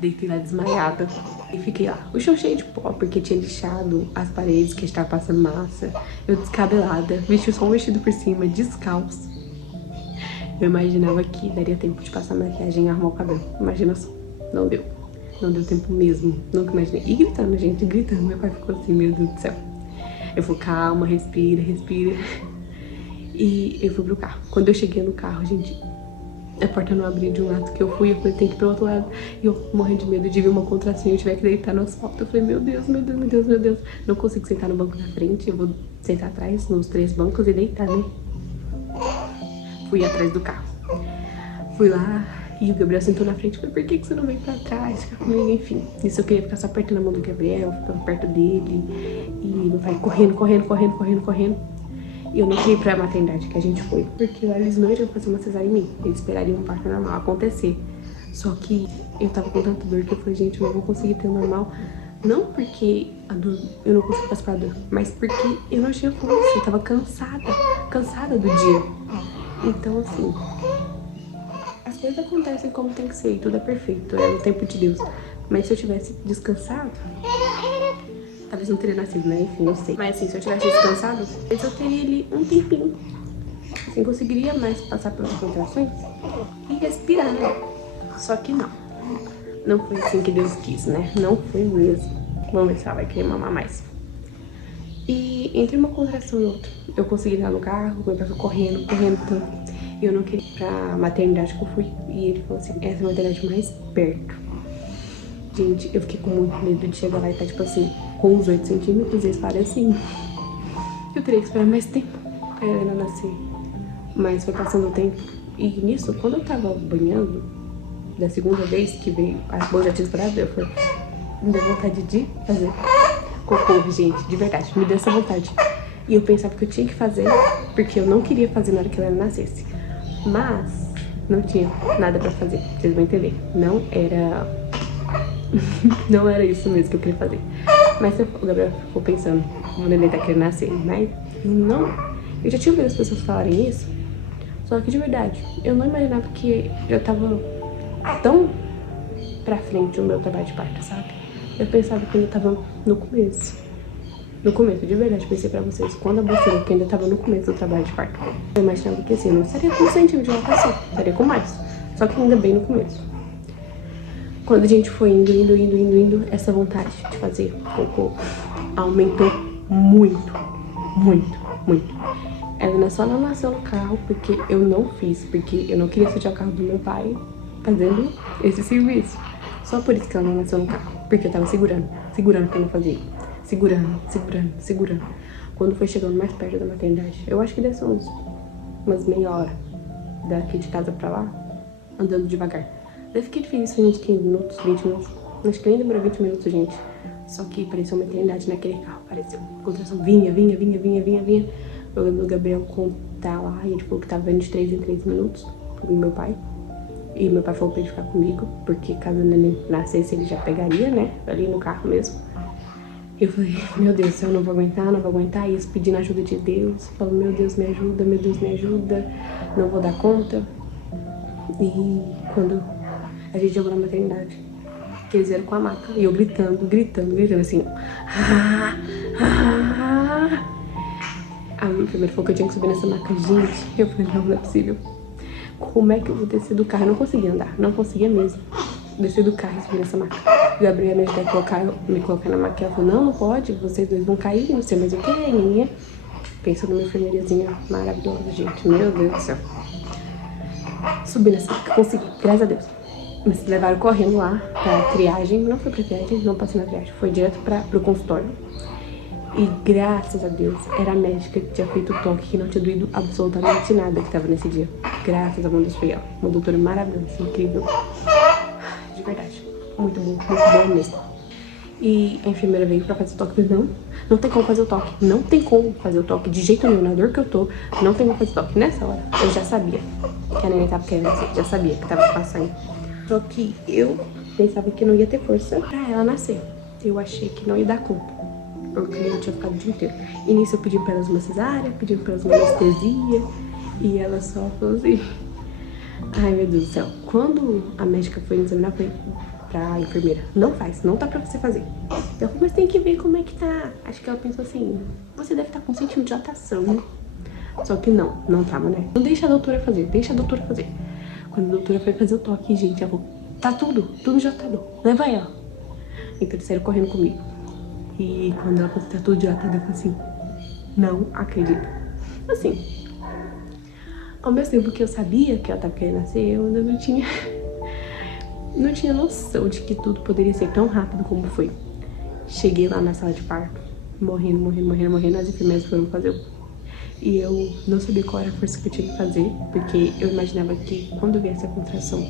Deitei lá desmaiada e fiquei lá. O chão cheio de pó, porque tinha lixado as paredes, que estava passando massa. Eu descabelada, vesti só um vestido por cima, descalço. Eu imaginava que daria tempo de passar maquiagem e arrumar o cabelo. Imagina só, não deu. Não deu tempo mesmo, nunca imaginei. E gritando, gente, gritando. Meu pai ficou assim, meu Deus do céu. Eu falei, calma, respira. E eu fui pro carro. Quando eu cheguei no carro, gente, a porta não abria de um lado que eu fui, eu falei, tem que ir pro outro lado. E eu morrendo de medo de ver uma contração e eu tiver que deitar no asfalto. Eu falei, meu Deus. Não consigo sentar no banco da frente, eu vou sentar atrás, nos 3 bancos e deitar, né? Fui atrás do carro. Fui lá e o Gabriel sentou na frente. Falei, por que você não vem pra trás? Fica comigo, enfim. Isso eu queria ficar só apertando a mão do Gabriel, ficando perto dele. E meu pai correndo. E eu não queria ir pra maternidade que a gente foi, porque lá eles não iriam fazer uma cesárea em mim. Eles esperariam um parto normal acontecer. Só que eu tava com tanta dor que eu falei, gente, eu não vou conseguir ter normal. Não porque eu não consigo passar a dor, mas porque eu não tinha força. Eu tava cansada do dia. Então, assim, as coisas acontecem como tem que ser e tudo é perfeito, é no tempo de Deus. Mas se eu tivesse descansado, talvez não teria nascido, né? Enfim, não sei. Mas assim, se eu tivesse descansado, talvez eu teria ali um tempinho. Assim, conseguiria mais passar pelas contrações e respirar, né? Só que não. Não foi assim que Deus quis, né? Não foi mesmo. Vamos ver se ela vai querer mamar mais. E entre uma contração e outra, eu consegui ir lá no carro, meu pai foi correndo tanto. E eu não queria ir pra maternidade que eu fui. E ele falou assim, essa é a maternidade mais perto. Gente, eu fiquei com muito medo de chegar lá e tá, tipo assim, com uns 8 centímetros, eles parecem. Eu teria que esperar mais tempo pra ela nascer. Mas foi passando o tempo. E nisso, quando eu tava banhando, da segunda vez que veio a bolha grávida, eu falei, me deu vontade de fazer cocô, gente, de verdade, me deu essa vontade. E eu pensava que eu tinha que fazer, porque eu não queria fazer na hora que ela nascesse. Mas não tinha nada pra fazer, vocês vão entender. Não era isso mesmo que eu queria fazer. Mas o Gabriel ficou pensando, o neném tá querendo nascer, mas eu já tinha ouvido as pessoas falarem isso, só que de verdade, eu não imaginava que eu tava tão pra frente o meu trabalho de parto, sabe? Eu pensava que ainda tava no começo. No começo, de verdade, pensei pra vocês, quando a bolsa que ainda tava no começo do trabalho de parto. Eu imaginava que assim, eu não estaria com 1 centímetro de dilatação, estaria com mais. Só que ainda bem no começo. Quando a gente foi indo, essa vontade de fazer cocô aumentou muito. Ela só não nasceu no carro porque eu não fiz, porque eu não queria sujar o carro do meu pai fazendo esse serviço. Só por isso que ela não nasceu no carro, porque eu tava segurando pra não fazer. Segurando. Quando foi chegando mais perto da maternidade, eu acho que deve ser umas meia hora daqui de casa pra lá, andando devagar. Eu fiquei feliz, foi uns 15 minutos, 20 minutos. Acho que nem demorou 20 minutos, gente. Só que pareceu uma eternidade naquele carro, pareceu. A contração vinha. Eu lembro do Gabriel contar lá, e ele falou que tava vendo de 3 em 3 minutos com meu pai. E meu pai falou pra ele ficar comigo, porque caso o neném nascesse, ele já pegaria, né? Ali no carro mesmo. Eu falei, meu Deus do céu, não vou aguentar. E isso pedindo ajuda de Deus. Falando, meu Deus, me ajuda. Não vou dar conta. E quando a gente chegou na maternidade, que eles vieram com a maca, e eu gritando, assim. A enfermeira falou que eu tinha que subir nessa maca. Gente, eu falei, não é possível. Como é que eu vou descer do carro? Eu não conseguia andar, não conseguia mesmo. Descer do carro e subir nessa maca. O Gabriel me ajudou a me colocar na maca. Ela falou, não pode, vocês dois vão cair, não sei mais o que, ninguém. Pensa numa enfermeirazinha maravilhosa, gente. Meu Deus do céu. Subi nessa maca, consegui, graças a Deus. Mas levaram correndo lá pra triagem. Não foi pra triagem, não passei na triagem. Foi direto pro consultório. E graças a Deus, era a médica que tinha feito o toque, que não tinha doído absolutamente nada que tava nesse dia. Graças a Deus foi ela. Uma doutora maravilhosa, incrível. De verdade. Muito boa mesmo. E a enfermeira veio pra fazer o toque. Eu falei, não tem como fazer o toque. Não tem como fazer o toque de jeito nenhum. Na dor que eu tô, não tem como fazer o toque. Nessa hora, eu já sabia que a neném tava querendo nascer. Já sabia que tava passando. Só que eu pensava que não ia ter força pra ela nascer. Eu achei que não ia dar conta. Porque eu tinha ficado o dia inteiro. E nisso eu pedi pra elas uma cesárea, pedi pra elas uma anestesia. E ela só falou assim... Ai, meu Deus do céu. Quando a médica foi me examinar, foi pra enfermeira. Não faz, não tá pra você fazer. Eu falei, mas tem que ver como é que tá. Acho que ela pensou assim, você deve estar com um centímetro de dilatação, né? Só que não tava, né? Não deixa a doutora fazer, deixa a doutora fazer. Quando a doutora foi fazer o toque, gente, ela falou, tá tudo dilatado, leva ela. Então eles saíram correndo comigo. E quando ela falou, tá tudo dilatado, eu falei assim, não acredito. Assim, ao mesmo tempo que eu sabia que ela tava querendo nascer, eu ainda não tinha noção de que tudo poderia ser tão rápido como foi. Cheguei lá na sala de parto, morrendo, as enfermeiras foram fazer e eu não sabia qual era a força que eu tinha que fazer, porque eu imaginava que quando eu viesse a contração,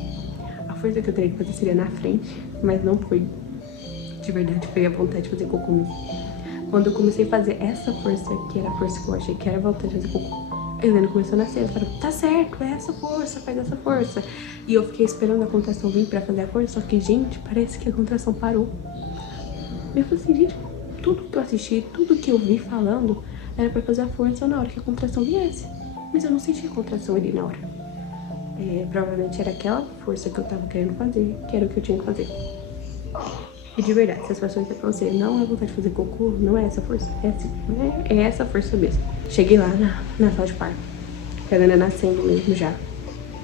a força que eu teria que fazer seria na frente, mas não foi. De verdade, foi a vontade de fazer cocô mesmo. Quando eu comecei a fazer essa força, que era a força que eu achei que era a vontade de fazer cocô, a Helena começou a nascer. Ela falou, tá certo, é essa força, faz essa força. E eu fiquei esperando a contração vir pra fazer a força, só que, gente, parece que a contração parou. Eu falei assim, gente, tudo que eu assisti, tudo que eu vi falando, era pra fazer a força na hora que a contração viesse. Mas eu não senti a contração ali na hora. Provavelmente era aquela força que eu tava querendo fazer, que era o que eu tinha que fazer. E de verdade, se as pessoas dizem pra você, não é vontade de fazer cocô, não é essa força, é assim, é essa força mesmo. Cheguei lá na sala de parto, a Helena nascendo mesmo já,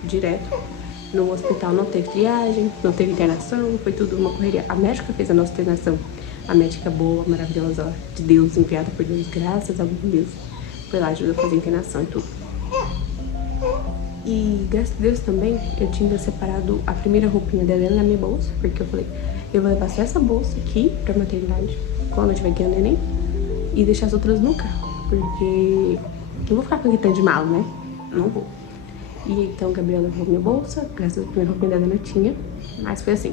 direto. No hospital não teve triagem, não teve internação, foi tudo uma correria. A médica fez a nossa internação, a médica boa, maravilhosa, de Deus, enviada por Deus, graças a Deus, foi lá, ajudou a fazer a internação e tudo. E graças a Deus também, eu tinha separado a primeira roupinha da Helena na minha bolsa, porque eu falei, eu vou levar só essa bolsa aqui pra maternidade, quando eu tiver ganhando neném, e deixar as outras no carro, porque eu vou ficar com aquele tanto de mala, né? Não vou. E então, a Gabriela levou minha bolsa, graças a Deus, a primeira roupinha da Helena tinha, mas foi assim.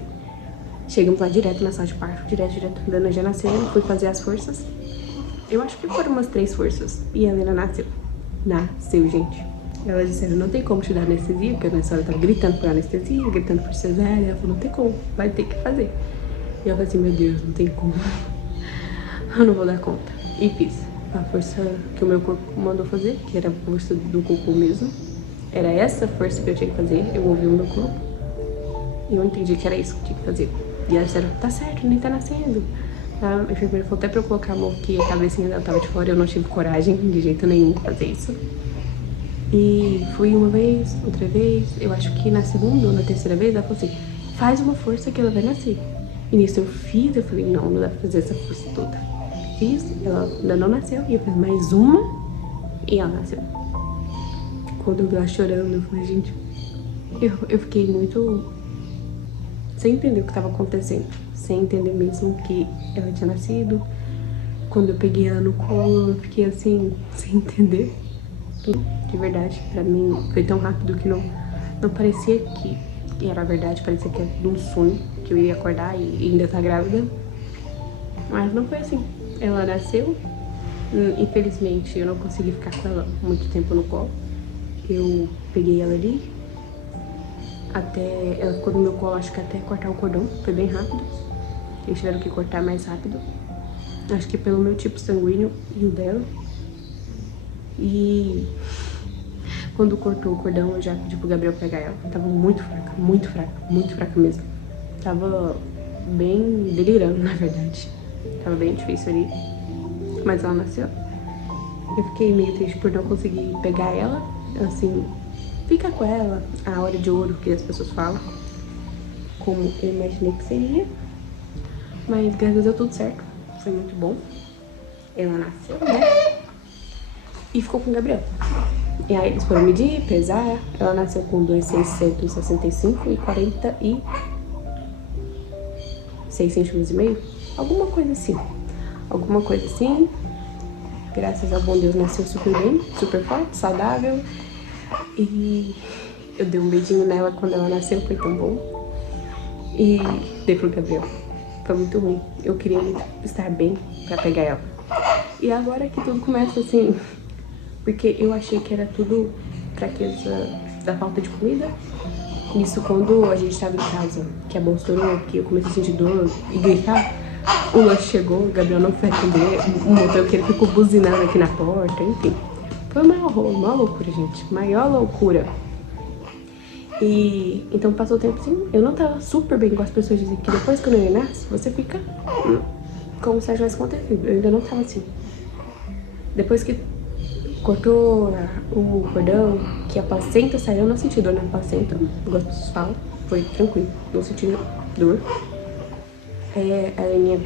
Chegamos lá direto na sala de parto, direto. A Helena já nasceu, fui fazer as forças. Eu acho que foram umas 3 forças, e a Helena nasceu. Nasceu, gente. Elas disseram, não tem como te dar anestesia, porque a minha senhora tava gritando por anestesia, gritando por cesárea. Ela falou, não tem como, vai ter que fazer. E eu falei assim, meu Deus, não tem como. Eu não vou dar conta. E fiz a força que o meu corpo mandou fazer, que era a força do cocô mesmo. Era essa força que eu tinha que fazer, eu ouvi o meu corpo. E eu entendi que era isso que eu tinha que fazer. E elas disseram, tá certo, nem tá nascendo. A enfermeira falou até pra eu colocar a mão que a cabecinha dela tava de fora, eu não tive coragem de jeito nenhum de fazer isso. E fui uma vez, outra vez, eu acho que na segunda ou na terceira vez ela falou assim, faz uma força que ela vai nascer. E nisso eu fiz, eu falei, não dá pra fazer essa força toda. Fiz, ela ainda não nasceu, e eu fiz mais uma, e ela nasceu. Quando eu vi ela chorando, eu falei, gente, eu fiquei muito sem entender o que tava acontecendo, sem entender mesmo que ela tinha nascido. Quando eu peguei ela no colo, eu fiquei assim, sem entender. De verdade, pra mim foi tão rápido que não parecia que era verdade, parecia que era um sonho, que eu ia acordar e ainda tá grávida. Mas não foi assim. Ela nasceu, infelizmente eu não consegui ficar com ela muito tempo no colo. Eu peguei ela ali, ela ficou no meu colo, acho que até cortar o cordão, foi bem rápido. Eles tiveram que cortar mais rápido. Acho que pelo meu tipo sanguíneo e o dela. E quando cortou o cordão, eu já pedi pro Gabriel pegar ela. Tava muito fraca mesmo. Tava bem delirando, na verdade. Tava bem difícil ali. Mas ela nasceu. Eu fiquei meio triste por não conseguir pegar ela, assim, ficar com ela, a hora de ouro que as pessoas falam, como eu imaginei que seria. Mas graças a Deus deu tudo certo, foi muito bom. Ela nasceu, né? E ficou com o Gabriel. E aí eles foram medir, pesar. Ela nasceu com 2,665 e 46 centímetros e meio. Alguma coisa assim. Graças ao bom Deus nasceu super bem, super forte, saudável. E eu dei um beijinho nela quando ela nasceu, foi tão bom. E dei pro Gabriel. Foi muito ruim. Eu queria muito estar bem pra pegar ela. E agora que tudo começa assim... Porque eu achei que era tudo fraqueza da falta de comida. Isso quando a gente tava em casa, que a bolsa estourou, que eu comecei a sentir dor e gritar. O lanche chegou, o Gabriel não foi atender, o motoqueiro ficou buzinando aqui na porta, enfim. Foi uma loucura, gente, maior loucura. E então passou o tempo assim, eu não tava super bem, com as pessoas dizem que depois que o neném nasce, você fica como se já tivesse acontecido. Eu ainda não tava assim. Depois que cortou o cordão, que a placenta saiu, eu não senti dor na placenta, igual as pessoas falam, foi tranquilo, não senti dor. A Leninha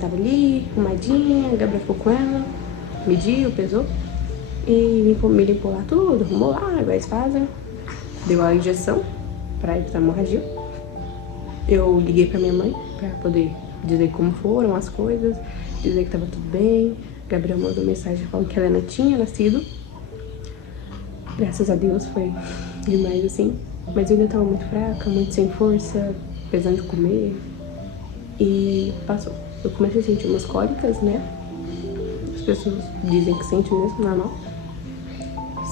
tava ali, arrumadinha, a Gabriel ficou com ela, mediu, pesou, e me limpou lá tudo, arrumou lá, igual eles fazem, deu a injeção pra evitar hemorragia. Eu liguei pra minha mãe pra poder dizer como foram as coisas, dizer que tava tudo bem. Gabriel mandou mensagem falando que a Helena tinha nascido. Graças a Deus foi demais assim. Mas eu ainda tava muito fraca, muito sem força, pesando de comer. E passou. Eu comecei a sentir umas cólicas, né? As pessoas dizem que sente mesmo, normal.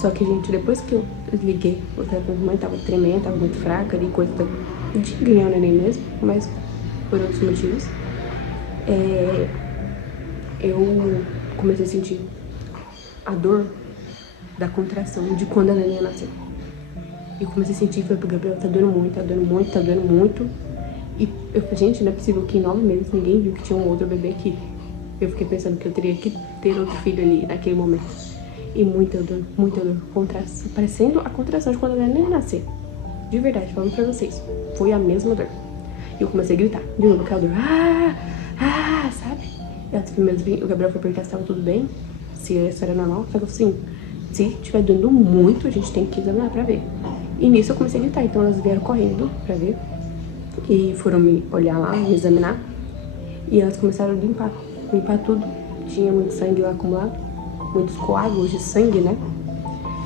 Só que, gente, depois que eu liguei, o telefone da mãe tava tremendo, tava muito fraca ali, coisa de ganhar o neném mesmo, mas por outros motivos. Eu comecei a sentir a dor da contração de quando a neném nasceu. Eu comecei a sentir, falei pro Gabriel, tá doendo muito, tá doendo muito, tá doendo muito. E eu falei, gente, não é possível que em 9 meses ninguém viu que tinha um outro bebê aqui. Eu fiquei pensando que eu teria que ter outro filho ali naquele momento. E muita dor, contração, parecendo a contração de quando a neném nasceu. De verdade, falando pra vocês, foi a mesma dor. E eu comecei a gritar, de novo aquela dor, sabe? O Gabriel foi perguntar se estava tudo bem, se isso era normal. Falei assim, se estiver doendo muito, a gente tem que examinar pra ver. E nisso eu comecei a gritar, então elas vieram correndo pra ver. E foram me olhar lá, me examinar. E elas começaram a limpar tudo. Tinha muito sangue lá acumulado, muitos coágulos de sangue, né?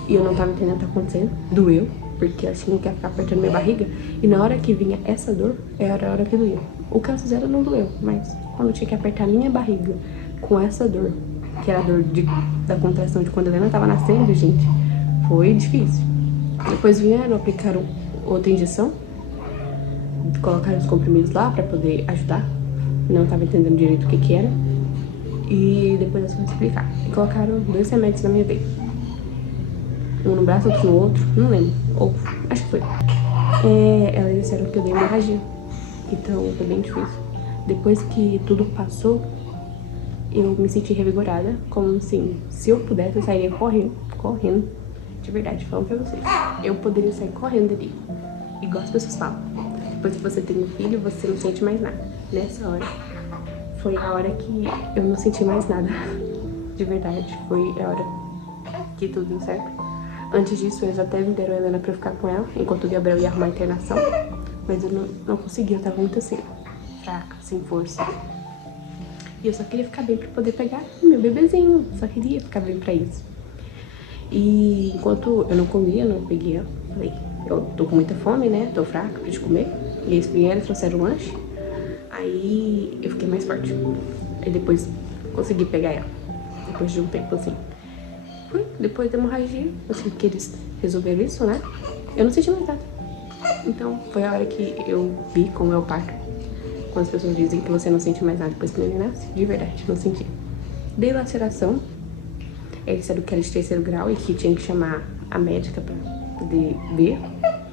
E eu não tava entendendo o que tá acontecendo. Doeu, porque elas tinham que ficar apertando minha barriga. E na hora que vinha essa dor, era a hora que doía. O que elas fizeram não doeu, mas quando eu tinha que apertar minha barriga com essa dor, que era a dor da contração de quando a Helena tava nascendo, gente, foi difícil. Depois vieram, aplicaram outra injeção, colocaram os comprimidos lá pra poder ajudar. Não tava entendendo direito o que era. E depois elas foram explicar. E colocaram 2 remédios na minha veia. Um no braço, outro no outro, não lembro. Ou, acho que foi. Elas disseram que eu dei hemorragia. Então foi bem difícil. Depois que tudo passou, eu me senti revigorada. Como assim, se eu pudesse, eu sairia correndo. De verdade, falando pra vocês. Eu poderia sair correndo ali. Igual as pessoas falam. Depois que você tem um filho, você não sente mais nada. Nessa hora, foi a hora que eu não senti mais nada. De verdade, foi a hora que tudo deu certo. Antes disso, eles até me deram a Helena pra eu ficar com ela, enquanto o Gabriel ia arrumar a internação. Mas eu não conseguia, eu tava muito assim, fraca, sem força. E eu só queria ficar bem pra poder pegar o meu bebezinho. Só queria ficar bem pra isso. E enquanto eu não comia, não peguei, falei, eu tô com muita fome, né? Tô fraca, preciso comer. E eles vieram, trouxeram um lanche. Aí eu fiquei mais forte. Aí depois consegui pegar ela. Depois de um tempo, assim. Depois da hemorragia, assim, que eles resolveram isso, né? Eu não senti mais nada. Então, foi a hora que eu vi como é o parto. Quando as pessoas dizem que você não sente mais nada depois que o neném nasce. De verdade, não senti. Dei laceração. Eles disseram que era de 3º grau e que tinha que chamar a médica pra poder ver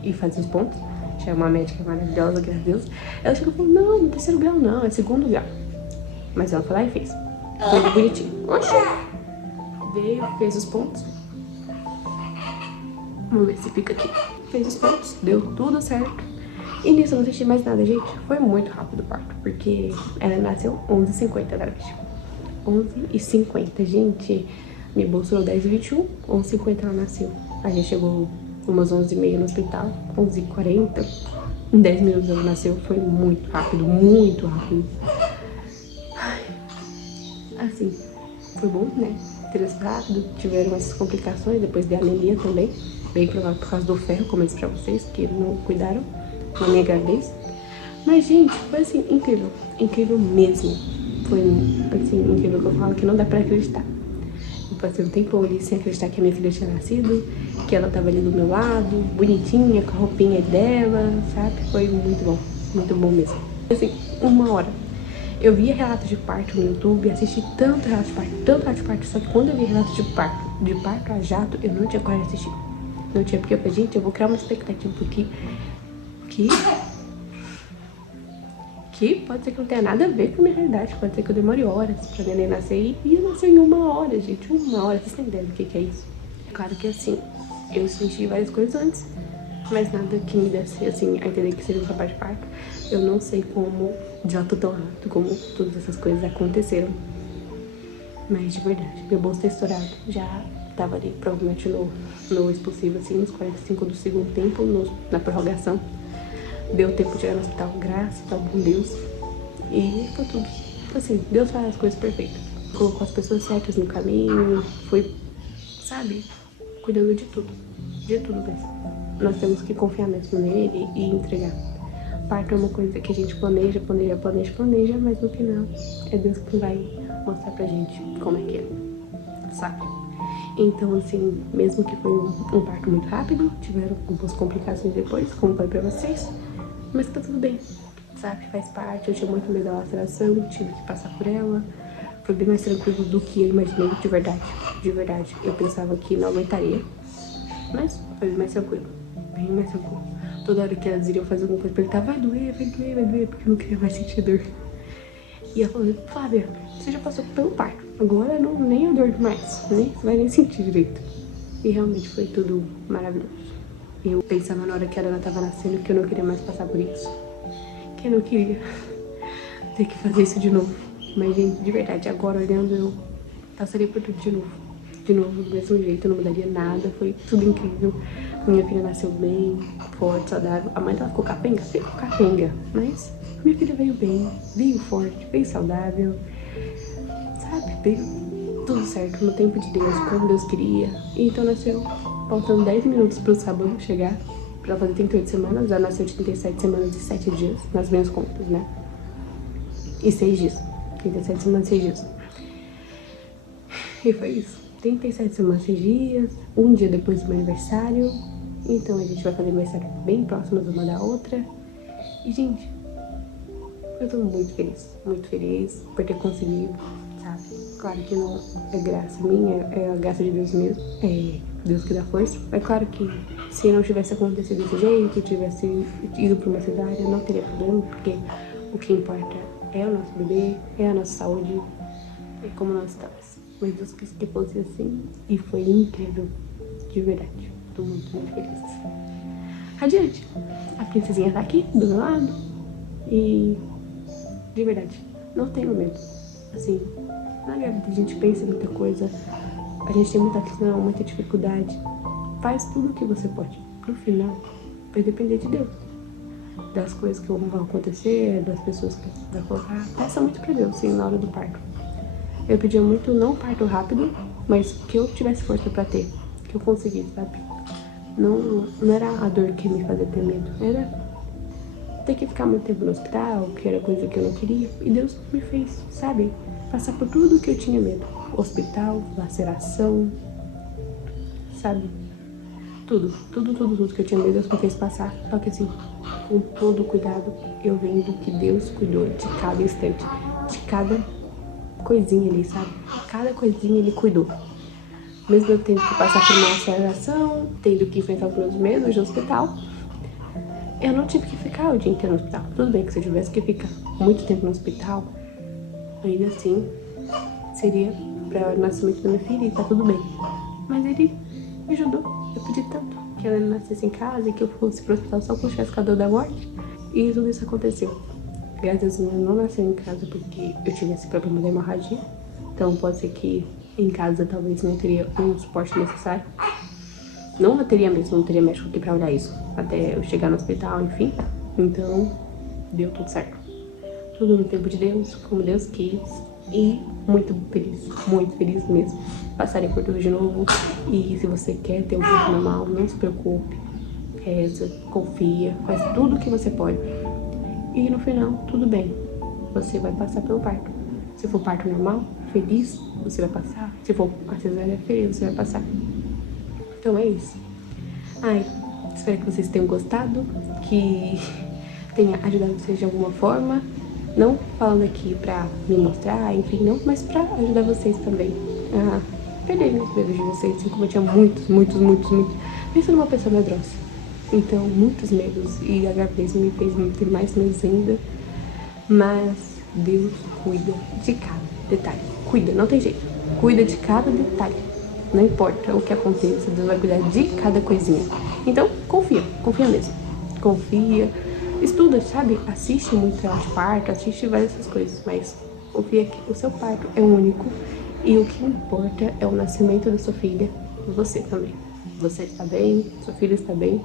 e fazer os pontos. Chamou uma médica maravilhosa, graças a Deus. Ela chegou e falou, não, 3º grau não, é 2º grau. Mas ela foi lá e fez. Foi bonitinho. Oxe! Veio, fez os pontos. Vamos ver se fica aqui. Fez os pontos, deu tudo certo. E nisso eu não senti mais nada, gente. Foi muito rápido o parto, porque ela nasceu 11h50 da noite. 11h50, gente. Me bolsou 10h21, 11h50 ela nasceu. A gente chegou umas 11h30 no hospital, 11h40. Em 10 minutos ela nasceu, foi muito rápido, muito rápido. Ai, assim, foi bom, né? Ter sido rápido, tiveram essas complicações, depois de anemia também. Bem provável por causa do ferro, como eu disse pra vocês, que não cuidaram na minha gravidez. Mas, gente, foi assim, incrível. Incrível mesmo. Foi, assim, incrível que eu falo que não dá pra acreditar. Eu passei um tempo ali sem acreditar que a minha filha tinha nascido, que ela tava ali do meu lado, bonitinha, com a roupinha dela, sabe? Foi muito bom mesmo. Assim, 1 hora. Eu via relatos de parto no YouTube, assisti tanto relato de parto, só que quando eu vi relatos de parto a jato, eu não tinha coragem de assistir. Não tinha, porque eu falei, gente, eu vou criar uma expectativa, porque que pode ser que não tenha nada a ver com a minha realidade, pode ser que eu demore horas pra neném nascer, e eu nasci em 1 hora, gente, 1 hora, vocês têm ideia do que é isso? Claro que assim, eu senti várias coisas antes, mas nada que me desse, assim, a entender que seria um trabalho de parto. Eu não sei como dilatou tão rápido, como todas essas coisas aconteceram, mas de verdade, meu bolso ter estourado, já tava ali, provavelmente no expulsivo, assim, nos 45 do segundo tempo, na prorrogação. Deu tempo de chegar no hospital, graças ao bom Deus. E foi tudo. Assim, Deus faz as coisas perfeitas. Colocou as pessoas certas no caminho, foi, sabe, cuidando de tudo. De tudo mesmo. Nós temos que confiar mesmo nele e entregar. Parto é uma coisa que a gente planeja, mas no final é Deus que vai mostrar pra gente como é que é, sabe? Então, assim, mesmo que foi um parto muito rápido, tiveram algumas complicações depois, como foi pra vocês, mas tá tudo bem, sabe? Faz parte. Eu tinha muito medo da laceração, tive que passar por ela. Foi bem mais tranquilo do que eu imaginei, de verdade. De verdade. Eu pensava que não aguentaria, mas foi bem mais tranquilo. Bem mais tranquilo. Toda hora que elas iriam fazer alguma coisa, eu perguntava, vai doer, porque eu não queria mais sentir dor. E ela falou, Flávia, você já passou pelo parto, agora não, nem a dor mais, né? Você vai nem sentir direito. E realmente foi tudo maravilhoso. Eu pensava na hora que a Ana tava nascendo que eu não queria mais passar por isso. Que eu não queria ter que fazer isso de novo. Mas, gente, de verdade, agora olhando, eu passaria por tudo de novo. De novo, do mesmo jeito, eu não mudaria nada, foi tudo incrível. Minha filha nasceu bem, forte, saudável. A mãe dela ficou capenga, mas minha filha veio bem, veio forte, veio saudável, sabe? Veio tudo certo, no tempo de Deus, como Deus queria. E então nasceu, faltando 10 minutos pro sábado chegar, pra fazer 38 semanas. Ela nasceu de 37 semanas e 7 dias, nas minhas contas, né? E 6 dias. 37 semanas e 6 dias. E foi isso. 37 semanas e 6 dias, um dia depois do meu aniversário. Então a gente vai fazer aniversário bem próximas uma da outra. E, gente, eu tô muito feliz por ter conseguido, sabe? Claro que não é graça minha, é a graça de Deus mesmo. É Deus que dá força. É claro que se não tivesse acontecido desse jeito, tivesse ido pra uma cidade, não teria problema, porque o que importa é o nosso bebê, é a nossa saúde, é como nós estamos. Mas Deus quis que fosse assim e foi incrível, de verdade. Tô muito feliz. Adiante. A princesinha tá aqui, do meu lado. E, de verdade, não tenho medo. Assim, na gravidez a gente pensa em muita coisa, a gente tem muita questão, muita dificuldade. Faz tudo o que você pode. No final, vai depender de Deus. Das coisas que vão acontecer, das pessoas que vai colocar. Peça muito pra Deus, sim, na hora do parto. Eu pedia muito não um parto rápido, mas que eu tivesse força pra ter. Que eu conseguisse, sabe? Não era a dor que me fazia ter medo. Era ter que ficar muito tempo no hospital, que era coisa que eu não queria. E Deus me fez, sabe? Passar por tudo que eu tinha medo. Hospital, laceração, sabe? Tudo que eu tinha medo, Deus me fez passar. Só que assim, com todo cuidado, eu vendo que Deus cuidou de cada instante, de cada coisinha ali, sabe? Cada coisinha ele cuidou. Mesmo eu tendo que passar por uma aceleração, tendo que enfrentar os meus medos no hospital, eu não tive que ficar o dia inteiro no hospital. Tudo bem que se eu tivesse que ficar muito tempo no hospital, ainda assim, seria para o nascimento da minha filha e tá tudo bem. Mas ele me ajudou. Eu pedi tanto que ela nascesse em casa e que eu fosse pro hospital só com o chascador da morte. E tudo isso aconteceu. Graças a Deus, eu não nasci em casa porque eu tive esse problema da hemorragia. Então pode ser que em casa talvez não teria o suporte necessário. Não teria mesmo, não teria médico aqui pra olhar isso. Até eu chegar no hospital, enfim. Então, deu tudo certo. Tudo no tempo de Deus, como Deus quis. E muito feliz mesmo. Passarei por tudo de novo. E se você quer ter um parto normal, não se preocupe. Reza, confia, faz tudo o que você pode. E no final, tudo bem. Você vai passar pelo parto. Se for parto normal, feliz, você vai passar. Se for a cesárea feliz, você vai passar. Então é isso. Ai, espero que vocês tenham gostado, que tenha ajudado vocês de alguma forma. Não falando aqui pra me mostrar, enfim, não, mas pra ajudar vocês também a perderem os medos de vocês, assim como eu tinha muitos. Pensa numa pessoa medrosa. Então, muitos medos, e a gravidez me fez ter mais medos ainda. Mas Deus cuida de cada detalhe. Cuida, não tem jeito. Cuida de cada detalhe. Não importa o que aconteça, Deus vai cuidar de cada coisinha. Então, confia mesmo. Confia, estuda, sabe? Assiste muito de parto, assiste várias essas coisas, mas confia que o seu parto é único e o que importa é o nascimento da sua filha e você também. Você está bem, sua filha está bem.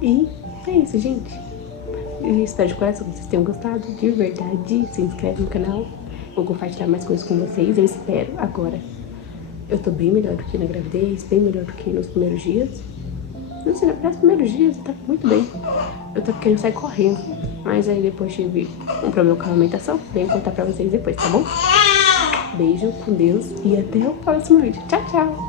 E é isso, gente. Eu espero de coração que vocês tenham gostado, de verdade. Se inscreve no canal, vou compartilhar mais coisas com vocês, eu espero agora. Eu tô bem melhor do que na gravidez, bem melhor do que nos primeiros dias. Não sei, nos primeiros dias eu tava muito bem. Eu tava querendo sair correndo. Mas aí depois tive um problema com a alimentação. Venho contar pra vocês depois, tá bom? Beijo, com Deus e até o próximo vídeo. Tchau, tchau!